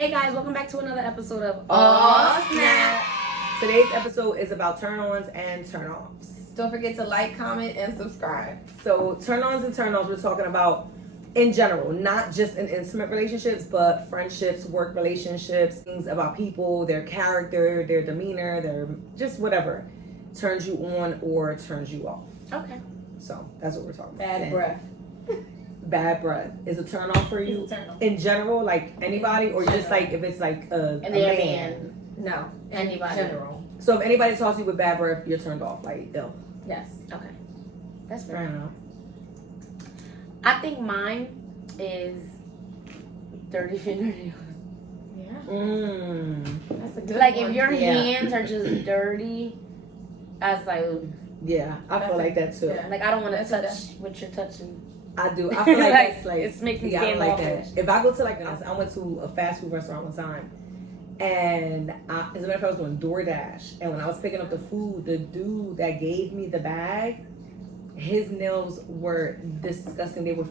Hey guys, welcome back to another episode of Aw, Snap. Today's episode is about turn-ons and turn-offs. Don't forget to like, comment, and subscribe. So turn-ons and turn-offs we're talking about in general, not just in intimate relationships, but friendships, work relationships, things about people, their character, their demeanor, their just whatever turns you on or turns you off. Okay. So that's what we're talking about. Bad breath. Bad breath is a turn off for you It's a turn off. in general, like anybody, or just like if it's like a man. No. Anybody. General. So if anybody talks to you with bad breath, you're turned off. Like, ill. Yes. Okay. That's I fair. don't know. I think mine is dirty fingernails. Yeah. That's a good Like one. if your Yeah. hands are just dirty, I was like, Yeah, I feel like that too. Yeah. like I don't want to That's touch what you're touching. I do. I feel like Like, that's like it's making me yeah, I don't stand like off. that. If I go to like I went to a fast food restaurant one time, and as a matter of fact, I was doing DoorDash, and when I was picking up the food, the dude that gave me the bag, his nails were disgusting. They were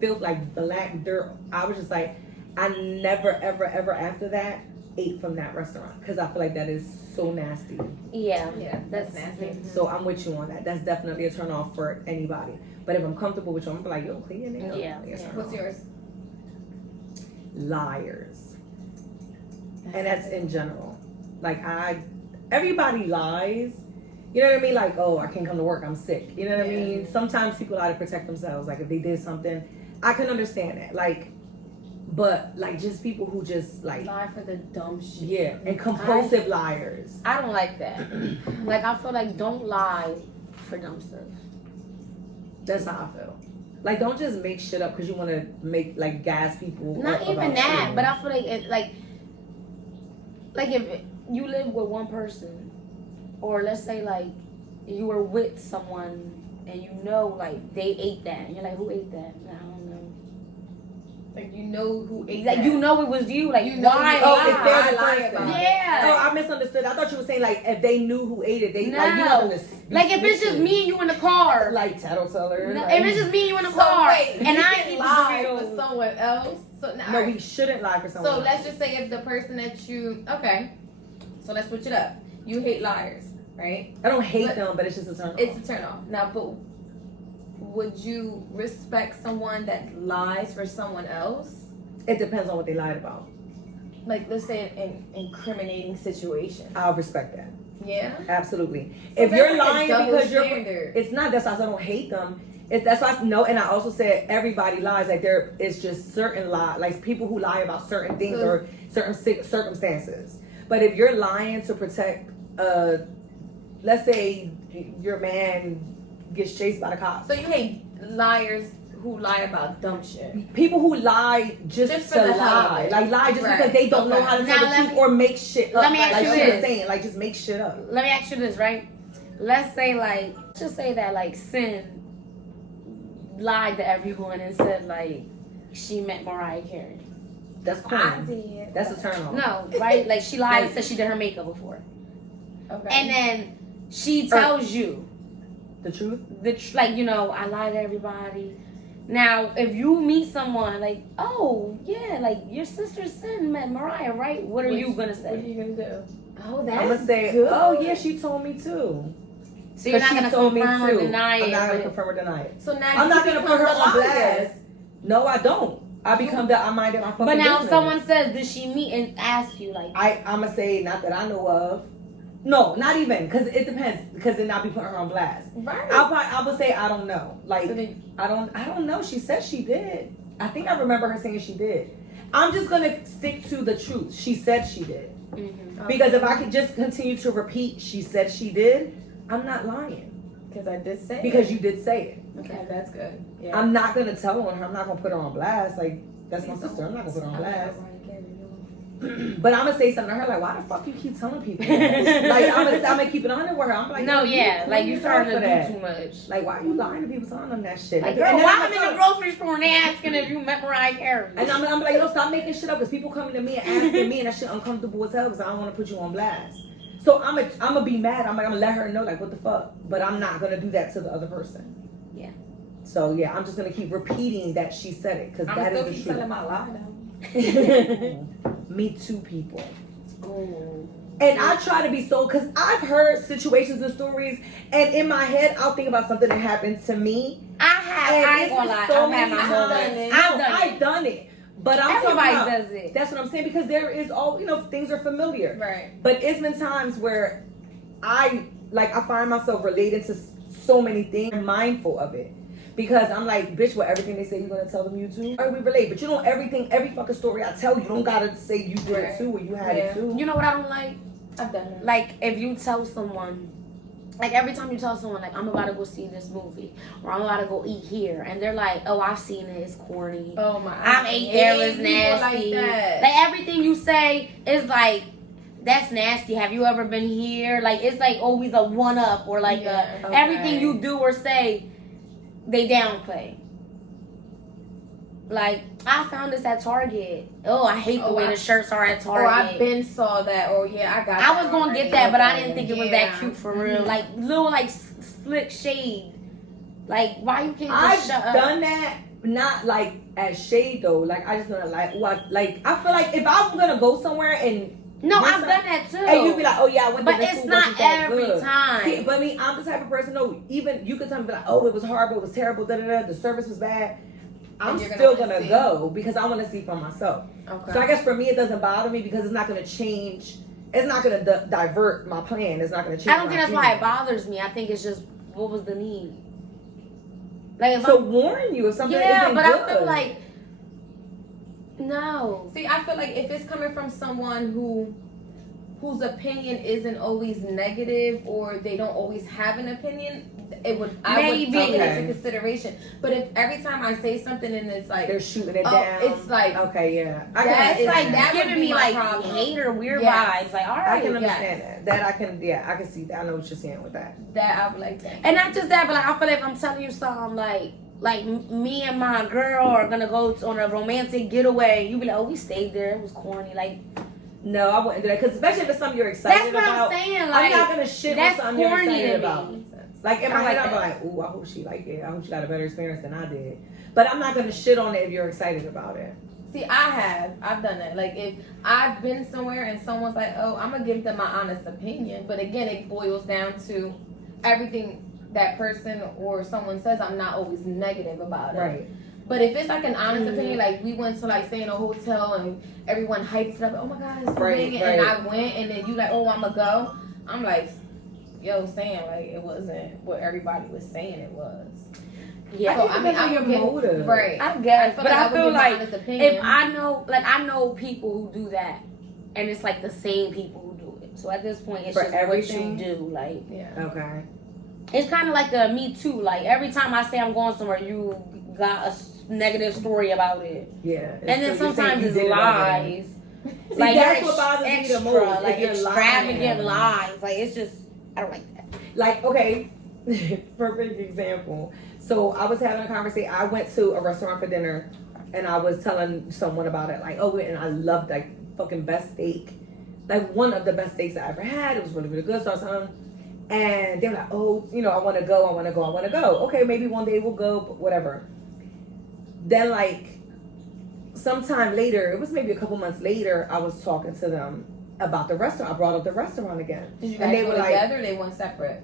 filled like black dirt. I was just like, I never ever ever after that ate from that restaurant because I feel like that is so nasty. Yeah. Yeah, that's nasty. So I'm with you on that. That's definitely a turn off for anybody. But if I'm comfortable with you, I'm gonna be like, yo, clean your nails. Yeah. What's yours? Liars. And that's in general. Like everybody lies. You know what I mean? Like, oh, I can't come to work, I'm sick. You know what I Yeah. mean? Sometimes people lie to protect themselves. Like if they did something, I can understand that. Like, but like just people who just like Lie for the dumb shit. yeah, and compulsive liars. I don't like that. Like I feel like don't lie for dumb stuff. That's how I feel. Like don't just make shit up because you want to make like gas people. Not up even about that, shit. but I feel like it, like if you live with one person, or let's say like you were with someone and you know like they ate that, and you're like, who ate that? I don't know. Like you know who ate Like that. you know it was you. Like You know why? you- Oh, lie? if they're the lie person. about it. Yeah. Oh, I misunderstood. I thought you were saying like if they knew who ate it, they No. like you know this. Like if it's just me and you in the car. like tattleteller. No, like, if it's just me and you in the So car, wait, and you I can eat lie the for Doritos. someone else. So now, no, we shouldn't lie for someone. So else. let's just say if the person that you so let's switch it up. You hate liars, right? I don't hate but them, but it's just a turn. It's a turn off. Now, but would you respect someone that lies for someone else? It depends on what they lied about. Like, let's say an incriminating situation. I'll respect that. Yeah. Absolutely. So if that's you're like a lying double because you're, standard. it's not. That's why I don't hate them. That's why I know. And I also said everybody lies. Like there is just certain lie, like people who lie about certain things So- or certain circumstances. But if you're lying to protect, let's say your man gets chased by the cops. So you hate liars who lie about dumb shit. People who lie just Just to for the hell of lie, it. like lie just Right. because they don't know Okay. how to Now tell the let truth me- or make shit up. let me ask like you she this. was saying, like just make shit up. Let me ask you this, right? Let's say like, just say that like Sin lied to everyone and said like she met Mariah Carey. That's I cool. did. That's a turn on. No, right? Like she lied and said she did her makeup before, Okay. and then she tells you The truth. like you know I lied to everybody. Now, if you meet someone like, oh yeah, like your sister Sin met Mariah, right? What are you gonna What are say? you gonna do? Oh, I'm that's gonna say, good. oh yeah, she told me too. So you're not She gonna told me confirm or too. deny I'm it. not gonna but- confirm or deny it. So now I'm you not gonna become put her the on liar. blast. No, I don't. I become the I minded my fucking But now, if business. someone says, did she meet and ask you like? I'm gonna say not that I know of. No, not even, because it depends. Because then I'll be putting her on blast. Right. I would say I don't know. Like So then- I don't know. She said she did. I think I remember her saying she did. I'm just gonna stick to the truth. She said she did. Mhm. Because if I could just continue to repeat she said she did, I'm not lying. Because I did say Because it. you did say it. Okay, that's good. Yeah. I'm not gonna tell on her. I'm not gonna put her on blast. Like that's my sister. I'm not gonna put her on blast. But I'm gonna say something to her like, why the fuck you keep telling people? that? Like I'm gonna keep it 100 with her. I'm like, No, yo, yeah, like you yourself starting to for that. do too much. Like why are you lying to people telling them that shit? Like, And girl, then why I'ma I'm in tell the her- grocery store and they asking if you met Mariah Carey? And I'm like, yo, stop making shit up because people coming to me and asking me and that shit uncomfortable as hell because I don't want to put you on blast. So I'm gonna be mad. I'm gonna let her know like what the fuck, but I'm not gonna do that to the other person. Yeah. So yeah, I'm just gonna keep repeating that she said it because I'm that still is keep the truth. telling my lie though. Me Too people. Oh. And I try to be so, because I've heard situations and stories, and in my head, I'll think about something that happened to me. And I ain't it's gonna been lie. so I've had many my times. moments. I've done it. But I'm talking Everybody about, does it. that's what I'm saying, because there is all, things are familiar. Right. But it's been times where I find myself relating to so many things, I'm mindful of it. Because I'm like, bitch, what everything they say you're gonna tell them you too? Or we relate. But every fucking story I tell you, don't gotta say you did it too or you had it too. You know what I don't like? I've done it. Like, if you tell someone, like, every time you tell someone, like, I'm about to go see this movie, or I'm about to go eat here, and they're like, oh, I've seen it, it's corny. Oh my. I ate there, it's people nasty. Like that. Like, everything you say is like, that's nasty. Have you ever been here? Like, it's like always a one up, or like everything you do or say, they downplay. Like, I found this at Target. Oh, I hate the way the shirts are at Target. Or I been saw that. Or I got. I was gonna get that, but I didn't think it was that cute for real. Like, little like slick shade. Like, why you can't just shut up? I've done that, not like as shade though. Like, I just know like what. Like, I feel like if I'm gonna go somewhere and I've done that too. and you be like, oh yeah, I went to but the it's food, not wasn't that every good. time. See, but me, I'm the type of person. No, even you could tell me like, oh, it was horrible, it was terrible, the service was bad. I'm still gonna go because I want to see for myself. Okay. So I guess for me, it doesn't bother me because it's not gonna change. It's not gonna divert my plan. It's not gonna change. I don't think that's why it bothers me. I think it's just, what was the need? Like, if warn you if something yeah, isn't but good. I feel like no. See, I feel like if it's coming from someone whose opinion isn't always negative or they don't always have an opinion, I would take it into consideration. But if every time I say something and it's like they're shooting it down, it's like okay, yeah, That's like that giving me like hater weird vibes. Like, all right, I can understand that. That I can see that. I know what you're saying with that. That I would like that. And not just that, but like I feel like if I'm telling you something like me and my girl are gonna go on a romantic getaway, you be like, oh, we stayed there, it was corny. Like, no, I wouldn't do that because especially if it's something you're excited about. That's what about. I'm saying. Like, I'm not gonna shit on something you're excited about. Me. Like in my head, I'm like, ooh, I hope she liked it. I hope she got a better experience than I did. But I'm not gonna shit on it if you're excited about it. See, I've done that. Like if I've been somewhere and someone's like, oh, I'm gonna give them my honest opinion. But again, it boils down to everything that person or someone says. I'm not always negative about it. Right. But if it's like an honest opinion, like we went to like stay in a hotel and everyone hypes it up, oh my god, it's amazing, and I went and then you like, oh, I'ma go. I'm like, yo, saying like it wasn't what everybody was saying it was. Yeah, so, I mean, I'm your motive, right? I guess, but I feel like if I know people who do that, and it's like the same people who do it. So at this point, it's for just everything what you do. Like, yeah, okay. It's kind of like the Me Too. Like every time I say I'm going somewhere, you got a negative story about it. Yeah, and then sometimes it's lies. See, like that's what bothers me the most. Like extravagant lies. Like it's just, I don't like that. Like, okay, perfect example. So I was having a conversation. I went to a restaurant for dinner, and I was telling someone about it. Like, oh, and I loved like fucking best steak, like one of the best steaks I ever had. It was really, really good. So I was telling them, and they were like, oh, I want to go. Okay, maybe one day we'll go, but whatever. Then like sometime later, it was maybe a couple months later, I was talking to them about the restaurant. I brought up the restaurant again. Did you and guys go together or they went separate?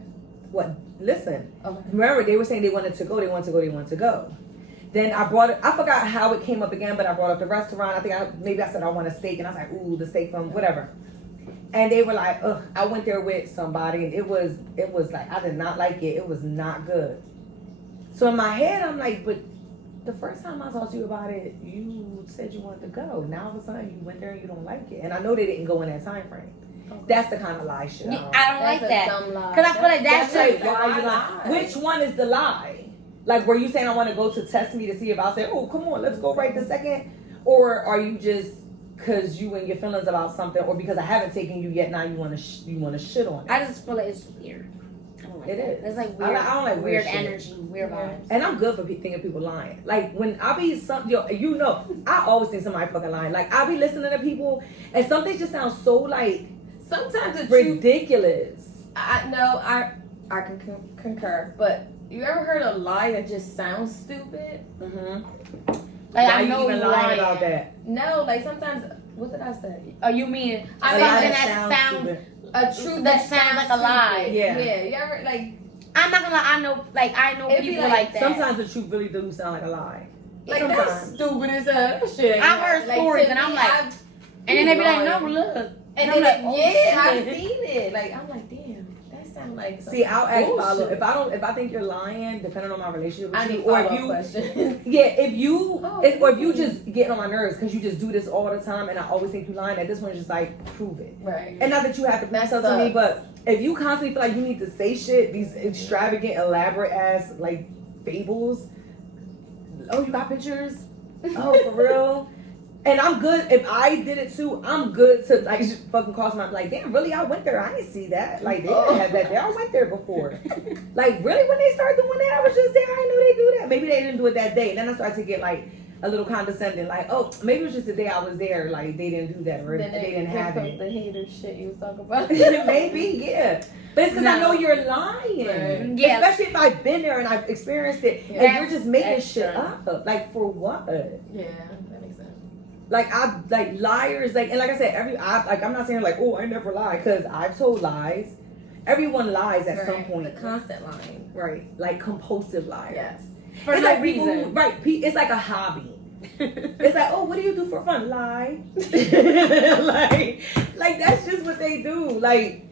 What? Listen. Okay. Remember, they were saying they wanted to go. Then I brought it. I forgot how it came up again, but I brought up the restaurant. I think I said I want a steak, and I was like, ooh, the steak from whatever. And they were like, ugh. I went there with somebody, and it was like I did not like it. It was not good. So in my head, I'm like, but the first time I talked to you about it, you said you wanted to go. Now all of a sudden you went there and you don't like it. And I know they didn't go in that time frame. Okay. That's the kind of lie shit. I don't like that. Because I feel like that's just why you lie. Which one is the lie? Like, were you saying I want to go to test me to see if I'll say, oh, come on, let's go right this second? Or are you just because you and your feelings about something, or because I haven't taken you yet, now you want to shit on it? I just feel like it's weird. It is. It's like weird. I don't like weird energy, weird vibes. And I'm good for thinking people lying. Like when I be I always think somebody fucking lying. Like I be listening to people, and some things just sound so like sometimes it's ridiculous. I can concur. But you ever heard a lie that just sounds stupid? Mm-hmm. Like Why I you know even you're lying lying about that? No, like sometimes. What did I say? Oh, you mean I something mean, that sounds stupid. A truth that sounds like a lie. stupid. Yeah. Yeah. You ever like? I'm not gonna lie, I know It'd be people like, like that. Sometimes the truth really do sound like a lie. Like Sometimes. that's stupid as hell. That shit. I've heard stories to and I'm me, like- I've- And then they be like, lying. no, look. And I'm then like, oh, yeah, I've shit. seen it. Like I'm like, damn, that sounds like. See, I'll ask bullshit. follow. If I think you're lying, depending on my relationship with I you, need or if follow-up you, questions. yeah, if you, Oh, or if you okay. just getting on my nerves because you just do this all the time, and I always think you lying. At this point, just like prove it. Right. And not that you have to prove That something to me, sucks. but if you constantly feel like you need to say shit, these extravagant, elaborate ass like fables. Oh, you got pictures? Oh, for real? And I'm good. If I did it too, I'm good to like just fucking cross my like, damn, really? I went there. I didn't see that. Like they didn't have that there. I went there before. Like really, when they started doing that, I was just there. I didn't know they do that. Maybe they didn't do it that day. And then I started to get like a little condescending, like, oh, maybe it was just the day I was there. Like they didn't do that, or Then they didn't have it. The hater shit you was talking about. Maybe, yeah. But it's because I know you're lying. Right. Yeah. Especially if I've been there and I've experienced it, Yeah. and you're just making Extra. shit up. Like for what? Yeah, that makes sense. Like I like liars. Like and like I said, I'm not saying like, oh, I never lie, because I've told lies. Everyone lies at some point. The constant lying. Right. Like compulsive liars. Yes. For It's no like people reason. who- right. It's like a hobby. It's like, oh, what do you do for fun? Lie. like that's just what they do. Like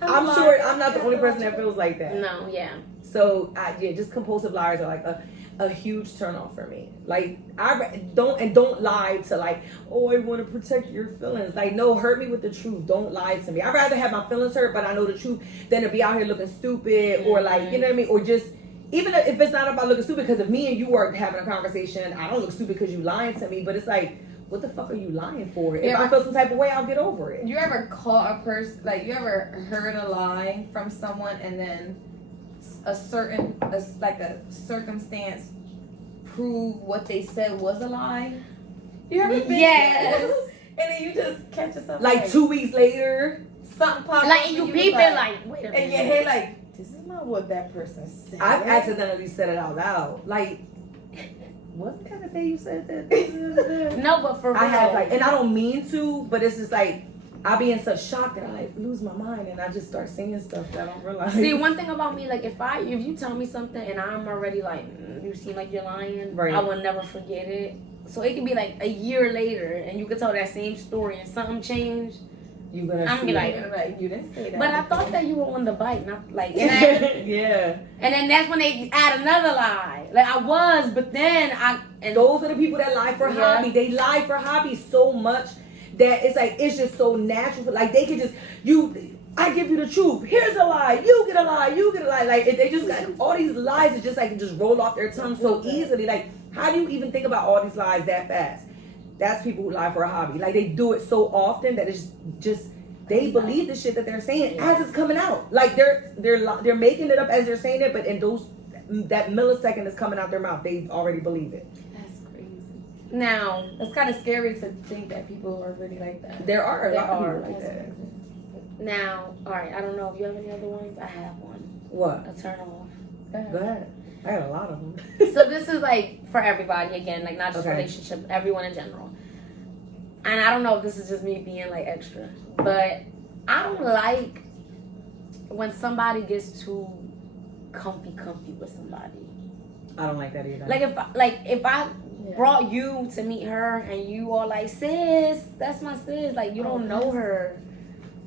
I'm sure I'm not the only person that feels like that. No, yeah. So yeah, just compulsive liars are like a huge turnoff for me. Like don't lie to like, oh, I want to protect your feelings. Like no, hurt me with the truth. Don't lie to me. I'd rather have my feelings hurt, but I know the truth, than to be out here looking stupid or like, you know what I mean, or just. Even if it's not about looking stupid, because if me and you are having a conversation, I don't look stupid because you lying to me. But it's like, what the fuck are you lying for? If I feel some type of way, I'll get over it. You ever caught a person, like you ever heard a lie from someone and then a circumstance prove what they said was a lie? You ever been Yes. there? And then you just catch yourself Like 2 weeks later, something popped Like up you and peep was it like, wait a and your minute. head like, this is not what that person said. I've accidentally said it out loud. Like, what the other day you said that? No, but for real. I have like, and I don't mean to, but it's just like I be in such shock that I like lose my mind and I just start saying stuff that I don't realize. See, one thing about me, like if you tell me something and I'm already like, you seem like you're lying, Right. I will never forget it. So it could be like a year later and you could tell that same story and something changed. You gonna I'm see be it. Like, you didn't say that. But I thought that you were on the bike, not like. And Yeah. then that's when they add another lie. Like I was, but then and Those are the people that lie for Yeah. hobby. They lie for hobby so much that it's like it's just so natural. Like they could just I give you the truth. Here's a lie. You get a lie. You get a lie. Like they just got all these lies. It's just like just roll off their tongue so easily. Like how do you even think about all these lies that fast? That's people who lie for a hobby. Like they do it so often that it's just they believe the shit that they're saying as it's coming out. Like they're making it up as they're saying it, but in that millisecond is coming out their mouth, they already believe it. That's crazy. now It's kind of scary to think that people are really like that. There are a lot of are. people like that. all right. I don't know if you have any other ones. I have one. What? A turn off. Go ahead. I got a lot of them. So this is like for everybody again, like not just Okay. relationship, everyone in general. And I don't know if this is just me being like extra, but I don't like when somebody gets too comfy with somebody. I don't like that either. Like if I Yeah. brought you to meet her and you all like, sis, that's my sis, like you don't know her.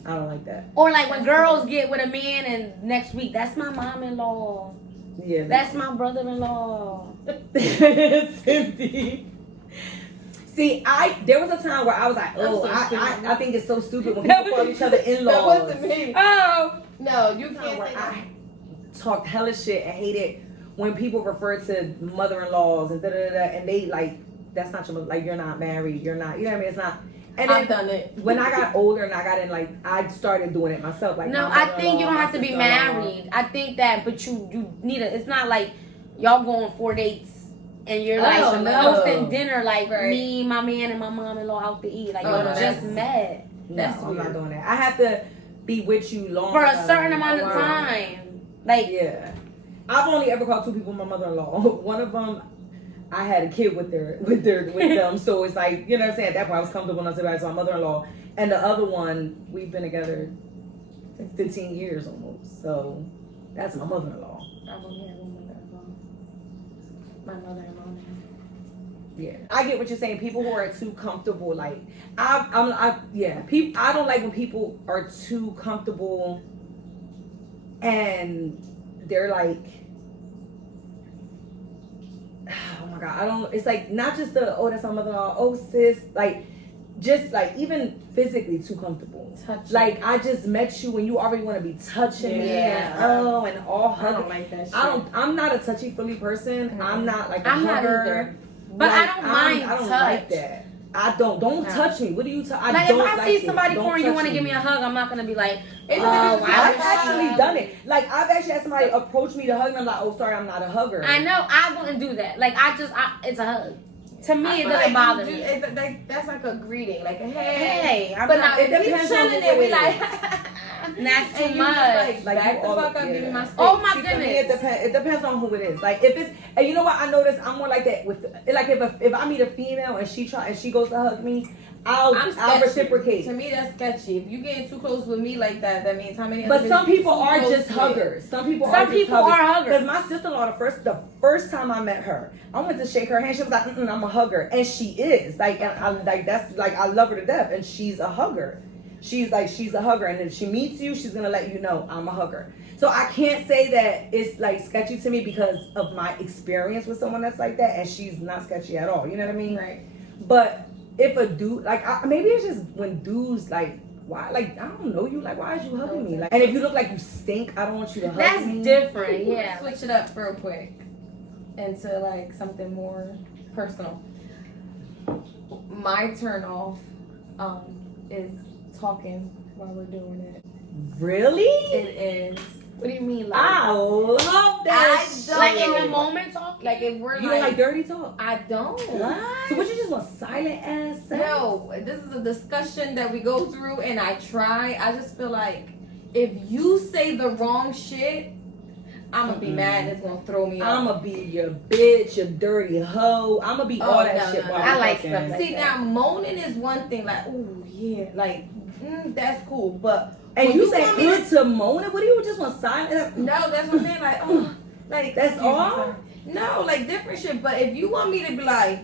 I don't like that. Or like when girls get with a man and next week, that's my mom-in-law, Yeah. that's my brother-in-law. Cynthia. See, there was a time where I was like, oh, so I think it's so stupid when That people call each other in-laws. That wasn't me. Oh, No, you Time can't where say I that. talked hella shit and hated when people refer to mother-in-laws and and they like, that's not your, like, you're not married, you're not, you know what I mean? It's not. And I've then done it. when I got older and I got in, like, I started doing it myself. Like, no, my I think you don't mother-in-law, have to be my sister-in-law. married. I think that, but you need it's not like y'all go on 4 dates and you're like Oh, no. hosting dinner like Right. me, my man, and my mom-in-law out to eat. Like Oh, y'all no, just that's- met No, That's I'm not weird. doing that. I have to be with you long for a certain amount of Wow. time. Like Yeah. I've only ever called 2 people my mother-in-law. One of them, I had a kid with them, so it's like, you know what I'm saying. At that point, I was comfortable enough to be like, so my mother-in-law, and the other one, we've been together 15 years almost. So that's my mother-in-law. I've only had one mother-in-law. My mother-in-law now. Yeah, I get what you're saying. People who are too comfortable, like people. I don't like when people are too comfortable, and they're like, oh my god, I don't. It's like not just the that's my mother-in-law. Oh sis, like just like even physically too comfortable. Touch. Like I just met you and you already want to be touching me and and all I hugging. don't like that shit. I'm not a touchy feely person. Mm-hmm. I'm not like a I'm not hugger. either. But Like, I don't mind I don't touch. like that. I don't No. touch me. What do you touch? I Like don't if I like see it. somebody Don't foreign, you touch want to give me a hug, I'm not gonna be like, It's oh, I've actually done it. Like I've actually had somebody approach me to hug and I'm like, oh sorry, I'm not a hugger. I know I wouldn't do that. Like it's a hug. To me, I it feel doesn't like bother you me. That's like a greeting, like a hey. Hey, I'm But not. now it if we depends on chilling who there, we it like. That's too and you much. just Like, back you the all- fuck up, give me yeah. my steak. Oh my See, for me, goodness. it depends on who it is. Like if it's, and you know what, I notice I'm more like that with, like if I meet a female and she goes to hug me, I'll sketchy. reciprocate. To me, that's sketchy. If you getting too close with me like that, that means how many? But other some bitches people too are close just with? huggers. Some people Some people are huggers. Because my sister-in-law, the first time I met her, I went to shake her hand. She was like, I'm a hugger, and she is like, and I like that's like I love her to death, and she's a hugger. She's a hugger, and if she meets you, she's gonna let you know I'm a hugger. So I can't say that it's like sketchy to me because of my experience with someone that's like that, and she's not sketchy at all. You know what I mean? Right. But if a dude, like, maybe it's just when dudes, like, why, like, I don't know you, like, why is you hugging me? Like, and if you look like you stink, I don't want you to hug That's me. different. Yeah. Switch it up real quick into like something more personal. My turn off is talking while we're doing it. Really? It is. What do you mean? Like, I love that I shit. don't. Like in the moment talk. like if we're You don't like dirty talk? I don't. What? So what, you just want silent ass sex? No, this is a discussion that we go through, and I just feel like if you say the wrong shit, I'm gonna be mad and it's gonna throw me off. I'm gonna be your bitch, your dirty hoe. I'm gonna be all that no, shit. no, while no. we I like fucking. stuff like See, now moaning is one thing, like, oh yeah, like, that's cool, but And when you say want me good to moan it? What do you just want silent? no, that's what I'm saying, like, oh, like, That's excuse me, all? sorry. No, like different shit, but if you want me to be like,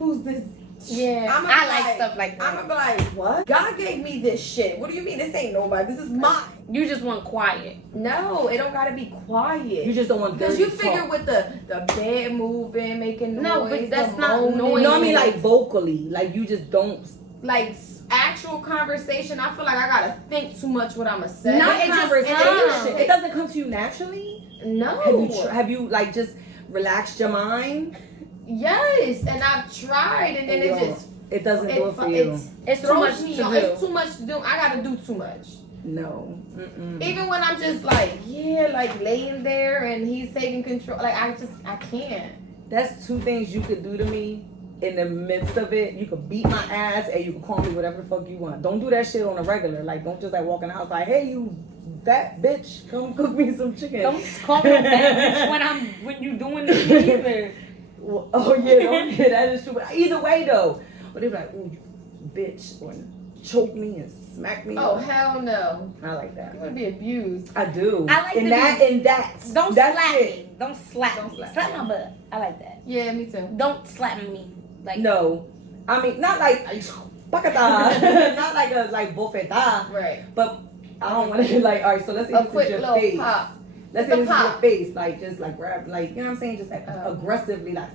who's this? Yeah. I'ma I be like stuff like that. I'm gonna be like, What? God gave me this shit. What do you mean this ain't nobody? This is mine. You just want quiet. No, it don't gotta be quiet. You just don't want Because dirty you figure talk. with the bed moving, making noise. No, but that's the not moaning, noise. No, I mean like vocally. Like you just don't. like actual conversation. I feel like I gotta think too much what I'ma say. Not Not it just conversation. comes. It doesn't come to you naturally. No. Have you like just relaxed your mind? Yes, and I've tried, and then And it you don't. just It doesn't do it for you. It's too throws much to me do. off. It's too much to do. I gotta do too much. No. Mm-mm. Even when I'm just like, yeah, like laying there and he's taking control. Like I can't. That's two things you could do to me in the midst of it. You could beat my ass and you can call me whatever the fuck you want. Don't do that shit on a regular. Like don't just like walk in the house like, hey you fat bitch, come cook me some chicken. Don't call me that bitch when you doing this either. Well, oh yeah, that is true. But either way though, but they be like, ooh, you bitch, or choke me and smack me. Oh up. hell no! I like that. You wanna be abused? I do. I like and to that be- and that. Don't That's slap it. me. Don't slap Don't me. slap Slap me. my butt. I like that. Yeah, me too. Don't slap me. Like No, I mean not like pakata, not like a like bofeta, Right. but I don't want to like. All right, so let's say A this quick is your little face. pop. Let's It's say a this is your pop. face, like just like grab, like you know what I'm saying, just like Oh. aggressively, like.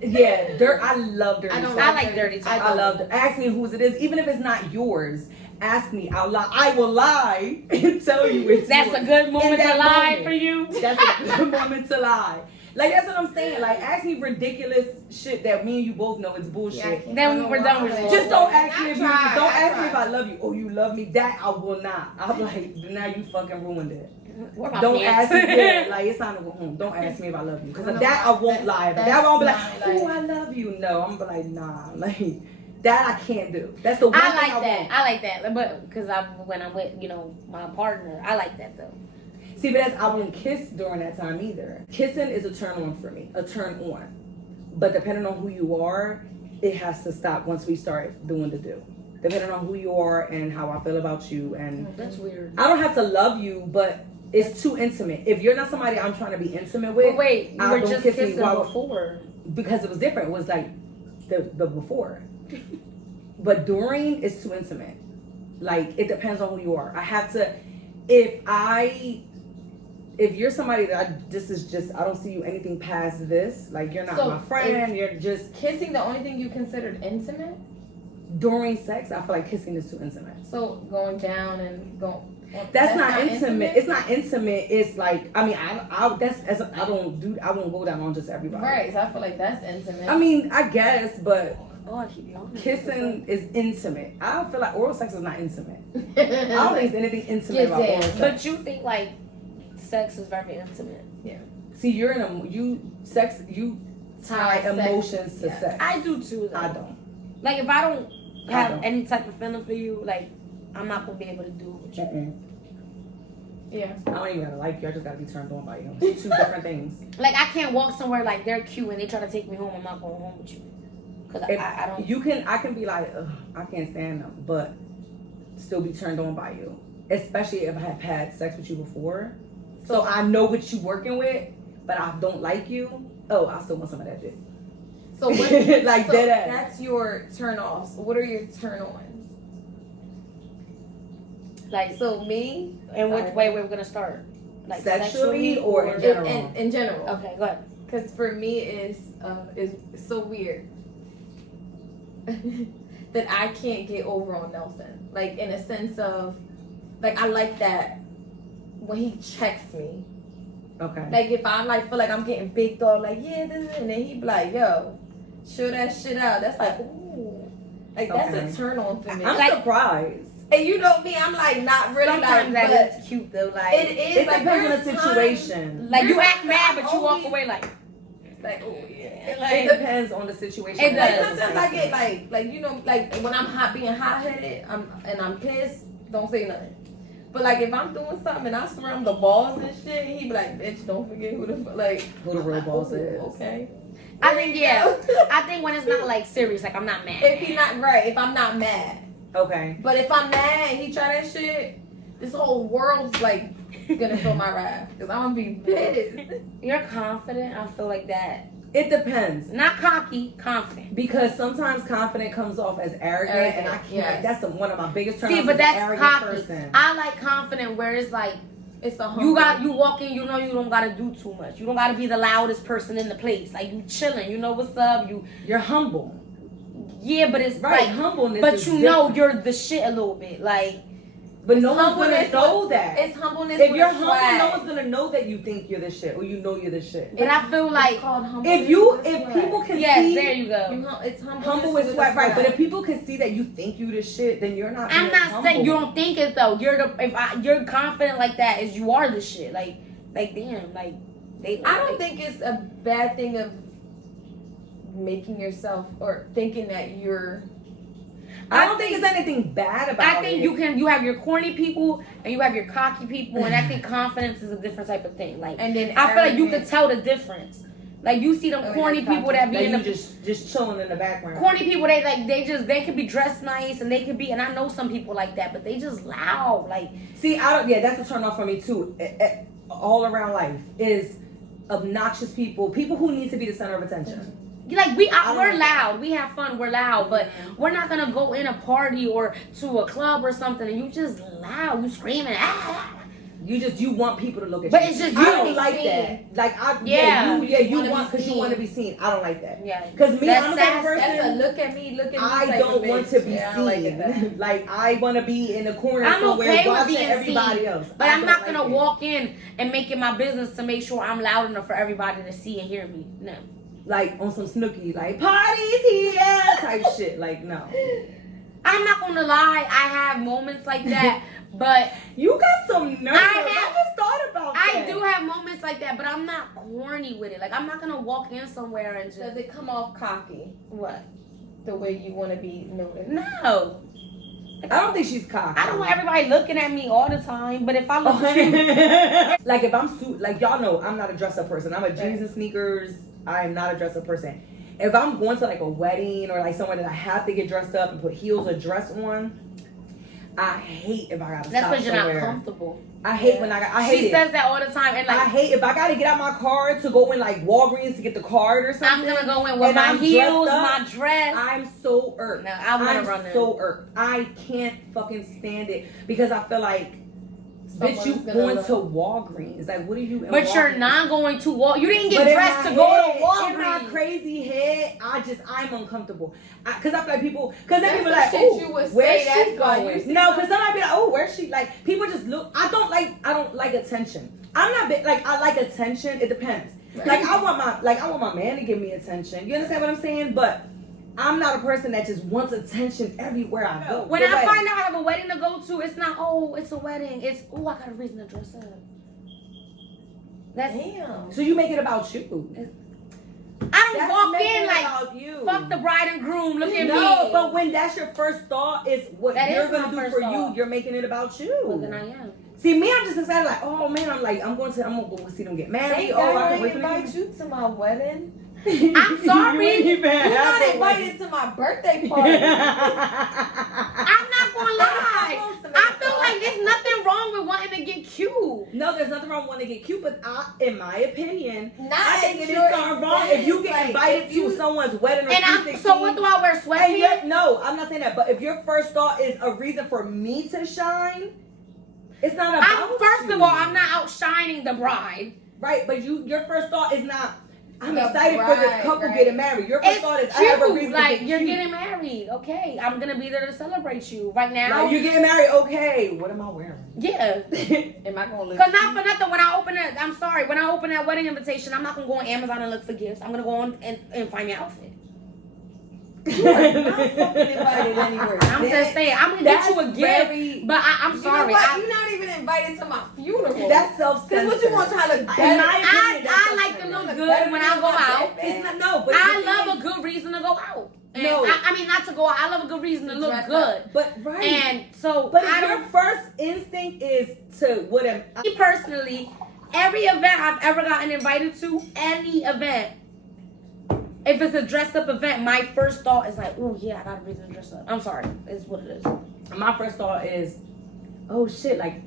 Yeah, dirt. I love dirty. I don't talk. I like dirty talk. I love it. Ask me whose it is, even if it's not yours. Ask me. I will lie and tell you it's that's yours. a good moment In that to lie moment. for you. That's a good moment to lie. Like that's what I'm saying. Like ask me ridiculous shit that me and you both know it's bullshit. Yeah, I can't Then go we're done with wrong. it. Just don't ask me I if you tried, don't I ask me if tried. I love you. Oh, you love me? That I will not. I'm like, now you fucking ruined it. Where my Don't pants? ask me. Yeah, like it's time to go home. Don't ask me if I love you, because No, that I won't that's- lie. But that's that won't be not, like, like- oh, I love you. No, I'm gonna be like, nah, like that I can't do. That's the one I thing like I that. won't. I like that. But because when I'm with my partner, I like that though. See, but I won't kiss during that time either. Kissing is a turn on for me, a turn on. But depending on who you are, it has to stop once we start doing the do. Depending on who you are and how I feel about you, and That's weird. I don't have to love you, but it's too intimate. If you're not somebody I'm trying to be intimate with, But wait, you I were don't just kiss you kissing while- before. because it was different. It was like the before, but during is too intimate. Like it depends on who you are. I have to. If you're somebody that I don't see you anything past this. Like you're not So, my friend. You're just Kissing the only thing you considered intimate? during sex. I feel like kissing is too intimate. So going down and going. That's not intimate. It's not intimate. It's like I won't go down on just everybody. Right, so I feel like that's intimate. I mean, I guess, but Oh, I keep yawning. kissing is intimate. I don't feel like oral sex is not intimate. I don't think there's anything intimate about Get oral down. sex. But you think like sex is very intimate. See, you're in you tie Sex. emotions to Yeah. sex. I do too. Though. I don't. Like if I don't I have don't. any type of feeling for you, like I'm not gonna be able to do it with you. Mm-mm. Yeah. I don't even gotta like you. I just gotta be turned on by you. It's two different things. Like I can't walk somewhere like they're cute and they try to take me home. I'm not going home with you. Cause If I don't. I can be like, ugh, I can't stand them, but still be turned on by you. Especially if I have had sex with you before. So I know what you working with, but I don't like you. Oh, I still want some of that dick. So what? Like so dead ass. that's your turn offs. What are your turn ons? Like So me in which sorry. way we're gonna start? Like Sexually or in in, general? in general. Okay, go ahead. Because for me is so weird that I can't get over on Nelson. Like in a sense of like I like that when he checks me. Okay. Like if I like feel like I'm getting big dog, like yeah, this, and then he be like, yo, show that shit out. That's like ooh, like Okay. that's a turn on for me. I'm surprised. And you know me, I'm like not really Sometimes like, that but is cute though. Like it is It like depends on there's the times- situation. like you there's act times mad, I but you walk always- away like. Like oh yeah, It depends on the situation. It Like does. sometimes I get like you know like when I'm being hot headed, I'm pissed. Don't say nothing. But like if I'm doing something and I swear I'm the balls and shit, he be like, bitch, don't forget who the like Who the real boss ooh, is. Okay. I think I think when it's not like serious, like I'm not mad. If he not right, if I'm not mad. Okay. But if I'm mad and he try that shit, this whole world's like gonna feel my wrath because I'm gonna be pissed. You're confident. I feel like that. It depends. Not cocky, confident. Because sometimes confident comes off as arrogant, and I can't. Yes. That's one of my biggest turns. See, but that's arrogant cocky. person. I like confident where it's like It's a you walk in, you know you don't gotta do too much. You don't gotta be the loudest person in the place. Like you chilling, you know what's up. You're humble, Yeah, but it's right? like, Humbleness. but is you know different. you're the shit a little bit. Like, But no one's humbleness gonna know that. It's humbleness. If with you're a humble, swag. no one's gonna know that you think you're the shit or you know you're the shit. and I feel like, It's called humbleness with If swag. people can yes, see there you go. It's humbleness humble with a swag, right? But if people can see that you think you the shit, then you're not. I'm being not saying humble. you don't think it though. You're confident like that, is you are the shit. Like damn, like they. I don't think it's a bad thing of making yourself or thinking that you're. I don't think there's anything bad about it. I think you have your corny people and you have your cocky people, and I think confidence is a different type of thing. Like, And then I feel like you arrogant. could tell the difference. Like you see them Oh, corny yeah, people that be That in you the just chilling in the background. corny people. They could be dressed nice and they could be, and I know some people like that, but they just loud. Like, See, I don't. Yeah, that's a turn off for me too. All around life is obnoxious people who need to be the center of attention. like I don't we're like loud, we have fun, we're loud, but we're not gonna go in a party or to a club or something and you just loud, you screaming. You want people to look at But you. it's just I you don't be like seen. that. Like Yeah. you wanna want be because you seen. want to be seen. I don't like that. Yeah, Because me, That's I'm the type of sad. That's a person. look at me. I type don't of want bitch. to be Yeah, I seen. don't like it that. Like I want to be in the corner I'm somewhere okay with watching being everybody seen, else. but I I'm don't not like gonna it. walk in and make it my business to make sure I'm loud enough for everybody to see and hear me. No. Like on some Snooki, like parties here type shit. Like no, I'm not gonna lie, I have moments like that, but you got some nerve. I just thought about that. I do have moments like that, but I'm not corny with it. Like I'm not gonna walk in somewhere and just Does it come off cocky? what? The way you want to be noticed? No. I don't think she's cocky. I don't want everybody looking at me all the time, but if I look cute, like if I'm like y'all know, I'm not a dress up person. I'm a jeans and sneakers. I am not a dress up person. If I'm going to like a wedding or like somewhere that I have to get dressed up and put heels or dress on, I hate if I gotta that's stop because you're somewhere. not comfortable. I hate when I hate She it. says that all the time, and like I hate if I gotta get out my car to go in like Walgreens to get the card or something. I'm gonna go in with and my I'm heels, dressed up, my dress. I'm so irked. No, I wanna run in. so irked. I can't fucking stand it because I feel like, bitch, you Someone's going gonna to Walgreens? Like, what are you? In But you're Walgreens? not going to Walgreens. You didn't get But in dressed my to go head, to Walgreens. In my crazy head, I'm uncomfortable. Cause I feel like people, cause then That's people the like, shit oh, you would where's say, she that's why you going? see No, cause somebody be like, oh, where's she? Like, people just look. I don't like attention. I'm not like I like attention. It depends. Right. Like I want my man to give me attention. You understand what I'm saying? But I'm not a person that just wants attention everywhere I go. When I find out I have a wedding to go to, it's not, oh, it's a wedding. It's, oh, I got a reason to dress up. That's, Damn. So you make it about you. I don't That's walk making in it like, about you. fuck the bride and groom, look at No, me. but when that's your first thought is what That you're is gonna my do first for thought. you, you're making it about you. Well, then I am. See, me, I'm just excited, like, oh man, I'm going to go see them get married. Thank Oh, I God can I wait for them invite you to my wedding. I'm sorry. You ain't even You're have not a invited to my birthday party. wedding. I'm not gonna lie. I feel like there's nothing wrong with wanting to get cute. No, there's nothing wrong with wanting to get cute, but in my opinion, Not I think it is your something wrong if you get like, invited if you- to someone's wedding or And so what do I wear, And sweatpants? no, I'm not saying that. But if your first thought is a reason for me to shine, it's not about. First you. of all, I'm not outshining the bride. Right, but your first thought is not. I'm The excited for this bride, couple right. getting married. Your first It's thought is I cute. have a reason Like, to get you're cute. getting married. Okay, I'm gonna be there to celebrate you. Right now, Like, you're getting married. Okay, what am I wearing? yeah. Am I gonna look? Cause not for nothing, when I open that wedding invitation, I'm not gonna go on Amazon and look for gifts. I'm gonna go on and find your outfit. You are not fucking invited anywhere. I'm just saying, I'm gonna get you a gift, very- but I'm You know sorry. what? You're not even invited to my funeral. That's self-centered. Cause what you want, trying to look In better? my opinion, that's I like to self-centered. look good when I go out. It's not no, but I the thing love is- a good reason to go out. And No. I mean not to go out. I love a good reason to To look dress good. up. But right. And so But I if your don't. first instinct is to what am Me personally, every event I've ever gotten invited to, any event, if it's a dress up event, my first thought is like, oh yeah, I got a reason to dress up. I'm sorry, it's what it is. my first thought is, oh shit, like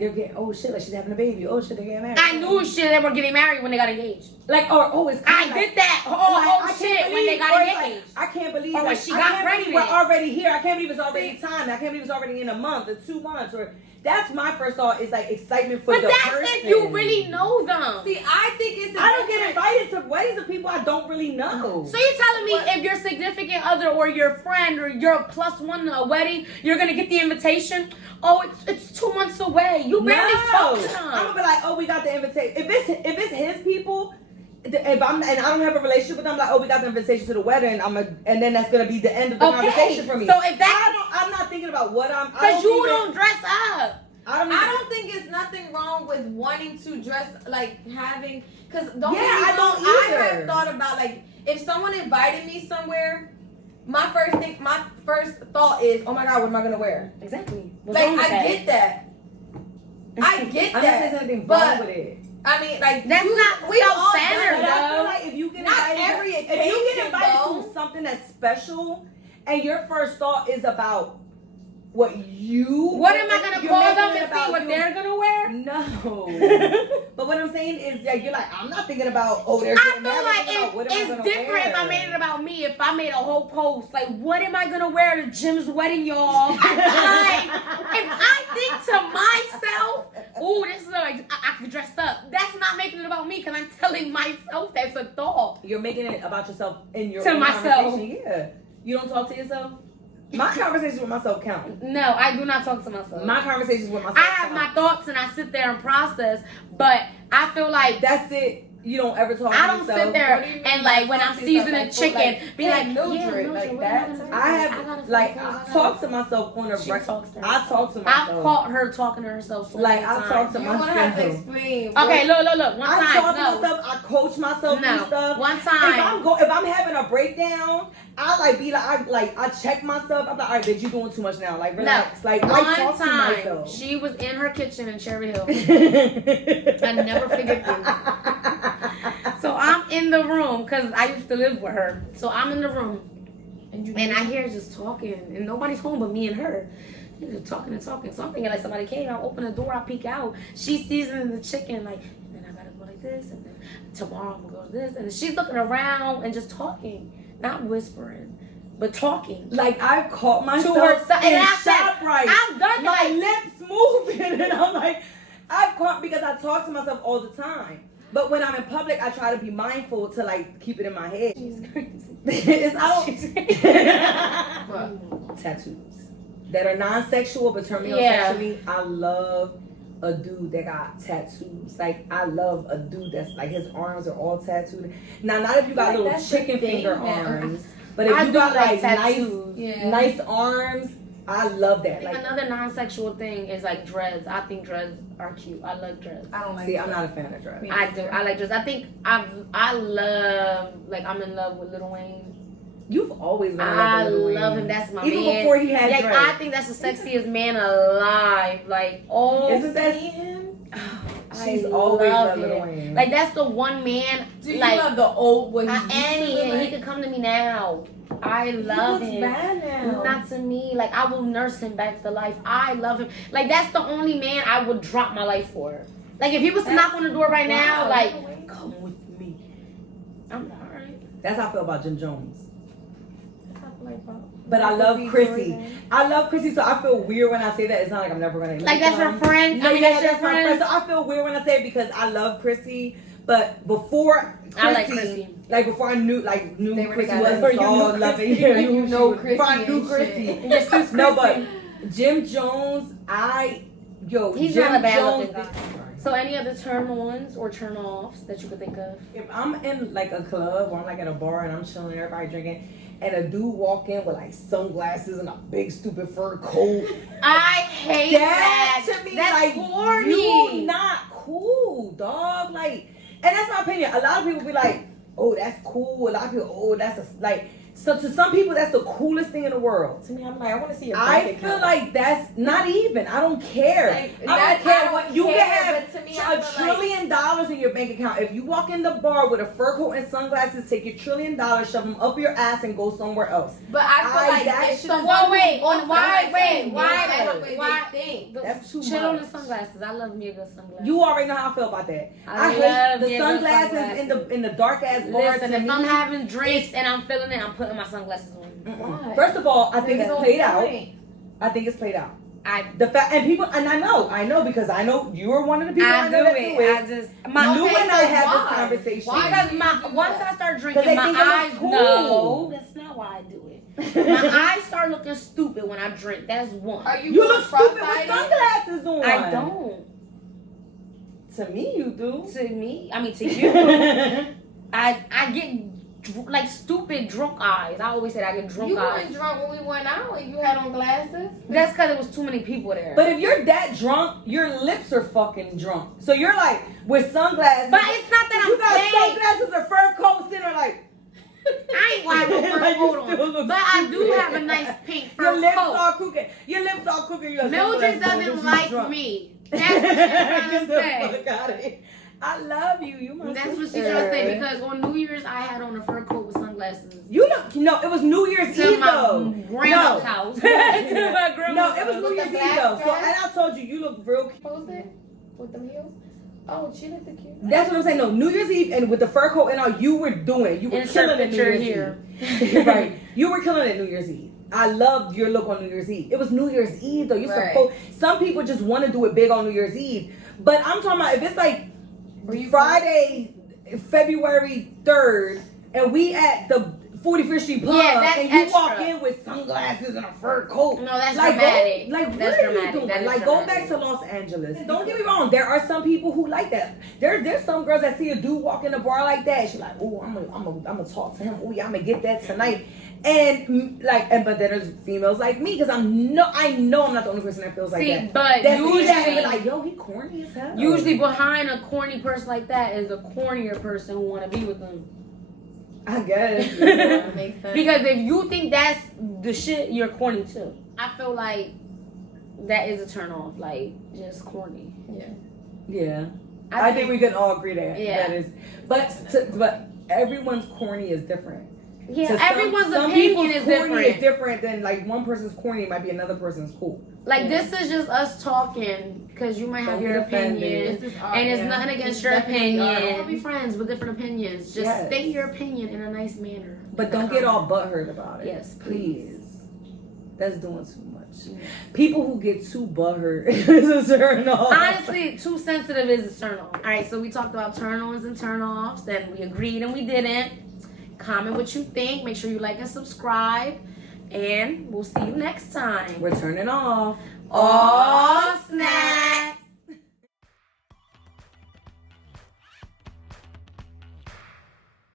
they're getting, oh shit, like she's having a baby, oh shit, they're getting married. I knew shit they were getting married when they got engaged. Like, or oh, it's I kinda did like, that like, whole I shit can't when they believe- got or it's like, engaged. I can't believe Or when like, she I got can't believe pregnant. we're already here. I can't believe it's already time. I can't believe it's already in a month or 2 months. Or that's my first thought is like excitement for But the that's person. if you really know them. See, I think it's. I don't get invited to weddings of people I don't really know. So you're telling me if your significant other or your friend or your plus one to a wedding, you're gonna get the invitation? Oh, it's 2 months away. You barely talk to them. I'm gonna be like, oh, we got the invitation. If it's his people, if I'm and I don't have a relationship with them, like, oh, we got the invitation to the wedding. And then that's gonna be the end of the conversation for me. So if that, I'm not thinking about what I'm. because you don't dress up. I don't. I don't think it's nothing wrong with wanting to dress like having. Cause don't Yeah, get me I wrong, don't I either. have thought about like if someone invited me somewhere. My first thought is, oh my god, what am I gonna wear? Exactly. Like I get that. I get I'm not saying that. there's anything but- wrong with it. I mean, like That's not we all self-centered, done But I that. feel like if you get Not invited, every if you get occasion, invited though. to something that's special, and your first thought is about what you. What am I gonna you're call making them it and about see what you. they're gonna wear? No. But what I'm saying is that you're like, I'm not thinking about, oh, they're I getting feel married. like I'm thinking about, what am I it's gonna different wear? if I made it about me. If I made a whole post, like, what am I gonna wear to Jim's wedding, y'all? Like, if I think to myself, ooh, this is like, I could dress up. That's not making it about me because I'm telling myself that's a thought. You're making it about yourself in your To own myself. conversation. Yeah. You don't talk to yourself? My conversations with myself count. No, I do not talk to myself. My conversations with myself I have my count. thoughts and I sit there and process, but I feel like That's it. You don't ever talk to I don't yourself. sit there What do you mean and by like when I'm talk to seasoning yourself? Like, chicken, be hey, like, Mildred, yeah, Mildred, like what that. am I gonna I do? have gotta like fix I this, talk to myself on a She break. talks to I herself. talk to I've myself. caught her talking to herself so Like many I times. talk to You don't have to myself. explain. Okay, look. One I time, talk to no. myself. I coach myself No. and stuff. One If time. I'm having a breakdown, I check myself. I'm like, all right, bitch, you doing too much now. Like relax. Like I One talk to time, myself. she was in her kitchen in Cherry Hill. I never forget this. So I'm in the room because I used to live with her. So I'm in the room and I hear her just talking and nobody's home but me and her. They're just talking and talking. So I'm thinking like somebody came. I open the door. I peek out. She's seasoning the chicken like, and then I gotta go like this, and then tomorrow I'm gonna go to this, and then she's looking around and just talking, not whispering, but talking. Like I've caught myself herself, and in I said, ShopRite. I've done my like lips moving, and I'm like, I've caught because I talk to myself all the time. But when I'm in public, I try to be mindful to like keep it in my head. she's crazy. Tattoos that are non-sexual but turn me on Yeah. sexually. I love a dude that got tattoos. Like I love a dude that's like his arms are all tattooed. Now, not if you got Like, little that's the chicken thing, finger man. arms, but if I you do got like tattoos. nice arms, I love that. Like, Another non-sexual thing is like dreads. I think dreads are cute. I love dreads. I don't like. see, I'm not a fan of dreads. Me I do. I like dreads. I think I love like I'm in love with Lil Wayne. You've always been in I love with Lil love Wayne. him. That's my Even man. before he had Like, dreads. I think that's the sexiest man alive. Like, oh, Isn't that? him? She's I always love loved Lil him. Wayne. Like that's the one man. Do you like love the old when he used to and look he like? could come to me now. I love He looks him. bad now. Not to me. Like I will nurse him back to life. I love him. Like that's the only man I would drop my life for. Like if he was to knock on the door right now, Wow. like come with me. I'm alright. That's how I feel about Jim Jones. That's how I feel like about- But I love Kobe Chrissy. Jordan. I love Chrissy, so I feel weird when I say that. It's not like I'm never gonna Like that's your friend. No, I mean yeah, that's your that's my friend. friend. So I feel weird when I say it because I love Chrissy. But before Chrissy, I like Chrissy. like before I knew They were Chrissy together. was Or you all knew loving. Chrissy. Like you know Before Chrissy I knew and Chrissy. shit. Yes, who's No, but Chrissy? Jim Jones, He's Jim not a bad Jones. looking guy. So any other turn-ons or turn-offs that you could think of? If I'm in like a club or I'm like at a bar and I'm chilling, everybody drinking, and a dude walk in with like sunglasses and a big stupid fur coat, I hate that that. to me, That's like corny. you not cool, dog. Like, and that's my opinion. A lot of people be like, "Oh, that's cool." A lot of people, "Oh, that's like." So to some people, that's the coolest thing in the world. To me, I'm like, I want to see your bank I account. feel like that's not even. I don't care. Like, I don't care what you care, can have. but to me, I $1 feel like- trillion in your bank account. If you walk in the bar with a fur coat and sunglasses, take your $1 trillion, shove them up your ass, and go somewhere else. But I feel that like shit it's is- Well, wait, why? why- They think. That's too Chill on much. the sunglasses. I love me a good sunglasses. You already know how I feel about that. I love hate me the a good sunglasses in the dark ass bars. Listen, to if me. I'm having drinks and I'm feeling it, I'm putting my sunglasses on. Why? First of all, I think There's it's no played out. point. I think it's played out. I The fact and people and I know because I know you are one of the people I, I know do that it. do it. I just my You Okay, and I so have why? this conversation. Why? because do you my do once that? I start 'Cause drinking, they my think I'm eyes cool. no, that's not why I do it. My eyes start looking stupid when I drink. That's one. Are you You going look stupid with cross-eyed? sunglasses on. I don't. To me, you do. To me, I mean to you, I get like stupid drunk eyes. I always say I get drunk You eyes. weren't drunk when we went out and you had on glasses. That's because it was too many people there. But if you're that drunk, your lips are fucking drunk. So you're like with sunglasses. But it's not that you I'm got paying. sunglasses or fur coats in, or like. I ain't want no fur Like, you coat still on, look but I do stupid. have a nice pink fur Your lips coat. all crooked. Your lips all crooked. You got Mildred sunglasses on, doesn't she's like drunk. me. That's what she's trying Get to the say. fuck out of here. I love you. You my That's what she's sister. trying to say because on New Year's I had on a fur coat with sunglasses. You look. No, it was New Year's To Eve my though. grandma's No. house. To my grandma's No, it was house. New Year's Eve black though. So dress? and I told you, you look real. Post it with them heels. Oh, she looked cute. That's what I'm saying. No, New Year's Eve and with the fur coat and all, you were doing it. You were Insert killing it New picture Year's here. Eve. Right. You were killing it New Year's Eve. I loved your look on New Year's Eve. It was New Year's Eve though. You Right. supposed. Some people just want to do it big on New Year's Eve. But I'm talking about if it's like Friday, February 3rd, and we at the 45th Street Pub Yeah, that's and you extra. walk in with sunglasses and a fur coat. No, that's Like, dramatic. Like, That's what are dramatic. you doing? That is Like, go back dramatic. to Los Angeles. Don't get me wrong. There are some people who like that. There's some girls that see a dude walk in a bar like that. She's like, oh, I'm gonna talk to him. Oh, yeah, I'm gonna get that tonight. And but then there's females like me because I know I'm not the only person that feels like See, that. but That see that and be usually, like, yo, he corny as hell. usually behind a corny person like that is a cornier person who want to be with them. I guess. That makes sense. Because if you think that's the shit, you're corny too. I feel like that is a turn off. Like, just corny. Yeah. I think we can all agree that. Yeah. That is, but everyone's corny is different. Yeah, So everyone's some opinion people's is corny different. is different than like one person's corny might be another person's cool. Like, this is just us talking because you might have Don't your get offended. opinion. This is our, And it's yeah. nothing against It's your definitely our- opinion. We'll be friends with different opinions. Just Yes. state your opinion in a nice manner. But don't get all butthurt about it. Yes, please. That's doing too much. People who get too butthurt is a turn off. Honestly, too sensitive is a turn off. All right, so we talked about turn-ons and turn-offs, and we agreed and we didn't. Comment what you think. Make sure you like and subscribe. And we'll see you next time. We're turning off. Oh, snap.